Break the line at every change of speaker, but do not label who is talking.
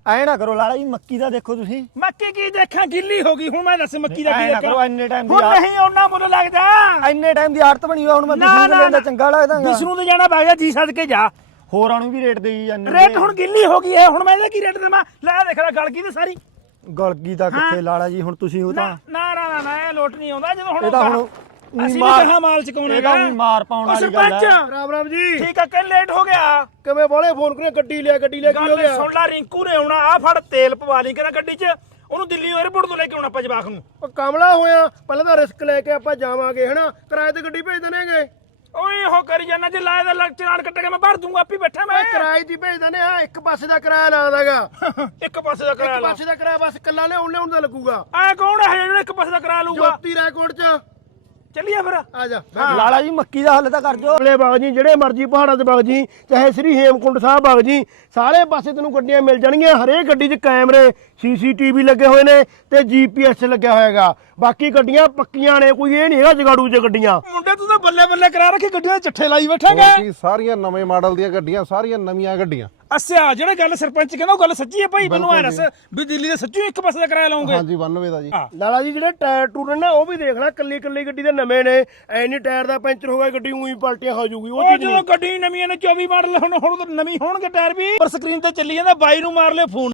ਐ ਨਾ ਕਰੋ ਲਾਲਾ ਜੀ ਮੱਕੀ ਦਾ ਦੇਖੋ ਤੁਸੀਂ
ਮੱਕੀ ਕੀ ਦੇਖਾਂ ਗਿੱਲੀ ਹੋ ਗਈ ਹੁਣ ਮੈਂ ਦੱਸ ਮੱਕੀ ਦਾ
ਐ
ਕੀ
ਨਾ ਕਰੋ
ਦੇਖਾਂ
ਇੰਨੇ ਟਾਈਮ
ਹੁਣ
ਦੀ
ਨਹੀਂ ਉਹਨਾਂ ਮੁੱਲ ਲੱਗਦਾ
ਇੰਨੇ ਟਾਈਮ ਦੀ ਆੜਤ ਬਣੀ ਹੋਈ ਹੁਣ ਮੈਂ ਬਿਸੂ ਦੇ ਲੈਂਦਾ ਚੰਗਾ ਲੱਗਦਾ
ਵਿਸ਼ਨੂੰ ਤੇ ਜਾਣਾ ਭਾਗਾ ਜੀ ਸੱਦ ਕੇ ਜਾ
ਹੋਰਾਂ ਨੂੰ ਵੀ ਰੇਟ ਦੇਈ ਜਾਂਦੇ
ਰੇਟ ਹੁਣ ਗਿੱਲੀ ਹੋ ਗਈ ਹੈ ਹੁਣ ਮੈਂ ਇਹਦਾ ਕੀ ਰੇਟ ਦੇਵਾਂ ਲੈ ਦੇਖ ਲੈ ਗਲ ਕੀ ਤੇ ਸਾਰੀ
ਗਲਗੀ ਦਾ ਕਿੱਥੇ ਲਾਲਾ ਜੀ ਹੁਣ ਤੁਸੀਂ ਉਹ ਤਾਂ
ਨਾ ਇਹ ਲੋਟ ਨਹੀਂ ਆਉਂਦਾ ਜਦੋਂ ਹੁਣ
ਇਹ ਤਾਂ ਹੁਣ
ਅਸੀਂ ਵੀ ਕਹਾ ਮਾਲ ਚਕਾਉਣਾ
ਇਹ ਤਾਂ ਵੀ ਮਾਰ ਪਾਉਣ ਵਾਲੀ ਗੱਲ ਹੈ
ਰਾਮ ਰਾਮ ਜੀ
ਠੀਕ ਆ ਕਿ ਲੇਟ ਹੋ ਗਿਆ
ਕਿਵੇਂ ਬਾਲੇ ਫੋਨ ਕਰੇ ਗੱਡੀ ਲਿਆ ਕੀ ਹੋ
ਗੱਲ
ਗਿਆ
ਸੁਣ ਲੈ ਰਿੰਕੂ ਨੇ ਆਉਣਾ ਆ ਫੜ ਤੇਲ ਪਵਾ ਲਈ ਕਹਿੰਦਾ ਗੱਡੀ 'ਚ ਉਹਨੂੰ ਦਿੱਲੀ 에ਅਰਪੋਰਟ ਤੋਂ ਲੈ ਕੇ ਆਉਣਾ ਆਪਾਂ ਜਵਾਕ ਨੂੰ
ਉਹ ਕਮਲਾ ਹੋਇਆ ਪਹਿਲਾਂ ਤਾਂ ਰਿਸਕ ਲੈ ਕੇ ਆਪਾਂ ਜਾਵਾਂਗੇ ਹਨਾ ਕਿਰਾਏ ਤੇ ਗੱਡੀ ਭੇਜ ਦਨੇਗੇ
ਓਏ ਉਹ ਕਰੀ ਜਾਣਾ ਜੇ ਲਾਏ ਦਾ ਚਲਾਨ ਕੱਟ ਕੇ ਮੈਂ ਭਰ ਦੂੰਗਾ ਆਪੇ ਬੈਠਾ ਮੈਂ
ਕਿਰਾਏ ਦੀ ਭੇਜ ਦਨੇ ਆ ਇੱਕ ਪਾਸੇ ਦਾ ਕਿਰਾਇਆ ਲੱਗਦਾਗਾ
ਇੱਕ ਪਾਸੇ ਦਾ ਕਰਾ
ਇੱਕ
ਲਾ
ਪਾਸੇ ਦਾ ਕਿਰਾਇਆ ਬਸ ਕੱਲਾ ਲਿਆਉਣ ਦਾ ਲੱਗੂਗਾ
ਐ ਕੌਣ ਹੈ ਜਿਹੜਾ ਇੱਕ ਪਾਸੇ ਦਾ ਕਰਾ ਲੂਗਾ
ਜੋਤੀ ਰੈਕੋਰਡ ਚ
ਚੱਲੀਏ ਫਿਰ
ਆ ਜਾ
ਲਾਲਾ ਜੀ ਮੱਕੀ ਦਾ ਹੱਲ ਤਾਂ ਕਰ ਦਿਓ
ਅਗਲੇ ਬਾਗ ਜੀ ਜਿਹੜੇ ਮਰਜੀ ਪਹਾੜਾਂ ਤੇ ਬਾਗ ਜੀ ਚਾਹੇ ਸ੍ਰੀ ਹੇਮਕੁੰਡ ਸਾਹਿਬ ਬਾਗ ਜੀ ਸਾਰੇ ਪਾਸੇ ਤੈਨੂੰ ਗੱਡੀਆਂ ਮਿਲ ਜਾਣਗੀਆਂ ਹਰੇਕ ਗੱਡੀ 'ਚ ਕੈਮਰੇ ਸੀਸੀਟੀਵੀ ਲੱਗੇ ਹੋਏ ਨੇ ਤੇ ਜੀਪੀਐਸ ਲੱਗਿਆ ਹੋਏਗਾ ਬਾਕੀ ਗੱਡੀਆਂ ਪੱਕੀਆਂ ਨੇ ਕੋਈ ਇਹ ਨਹੀਂ ਹੈਗਾ ਜਗਾੜੂ 'ਚ ਗੱਡੀਆਂ
ਮੁੰਡੇ ਤੂੰ ਤਾਂ ਬੱਲੇ ਬੱਲੇ ਕਰਾ ਰੱਖੀ ਗੱਡੀਆਂ ਦੇ ਚੱਠੇ ਲਾਈ ਬੈਠਾਂਗਾ
ਕੀ ਸਾਰੀਆਂ ਨਵੇਂ ਮਾਡਲ ਦੀਆਂ ਗੱਡੀਆਂ ਸਾਰੀਆਂ ਨਵੀਆਂ ਗੱਡੀਆਂ
ਅੱਛਾ ਜਿਹੜਾ ਗੱਲ ਸਰਪੰਚ ਕਹਿੰਦਾ ਉਹ ਗੱਲ ਸੱਚੀ ਹੈ ਭਾਈ ਮੈਨੂੰ ਐ ਦੱਸ ਵੀ ਦਿੱਲੀ ਦੇ ਸੱਚੀ ਇੱਕ ਪਾਸੇ ਦਾ ਕਿਰਾਇਆ ਲਾਉਂਗੇ
ਹਾਂਜੀ 92 ਦਾ ਜੀ
ਲਾਲਾ ਜੀ ਜਿਹੜੇ ਟਾਇਰ ਟੂਰ ਨੇ ਨਾ ਉਹ ਵੀ ਦੇਖ ਲੈ ਕੱਲੀ ਕੱਲੀ ਗੱਡੀ ਦੇ ਨਵੇਂ ਨੇ ਐ ਨਹੀਂ ਟਾਇਰ ਦਾ ਪੈਂਚਰ ਹੋ ਗਿਆ ਗੱਡੀ ਉਹੀ ਪਲਟੀਆਂ ਹੋ ਜਾਊਗੀ ਉਹ
ਉਹ
ਚੀਜ਼
ਜਦੋਂ
ਨਹੀਂ
ਗੱਡੀ ਨਵੀਆਂ ਨੇ 24 ਮਾਡਲ ਹੁਣ ਤਾਂ ਨਵੀਂ ਹੋਣਗੇ ਟਾਇਰ ਵੀ ਪਰ ਸਕਰੀਨ ਤੇ ਚੱਲੀ ਜਾਂਦਾ ਬਾਈ ਨੂੰ ਮਾਰ ਲਿਓ ਫੋਨ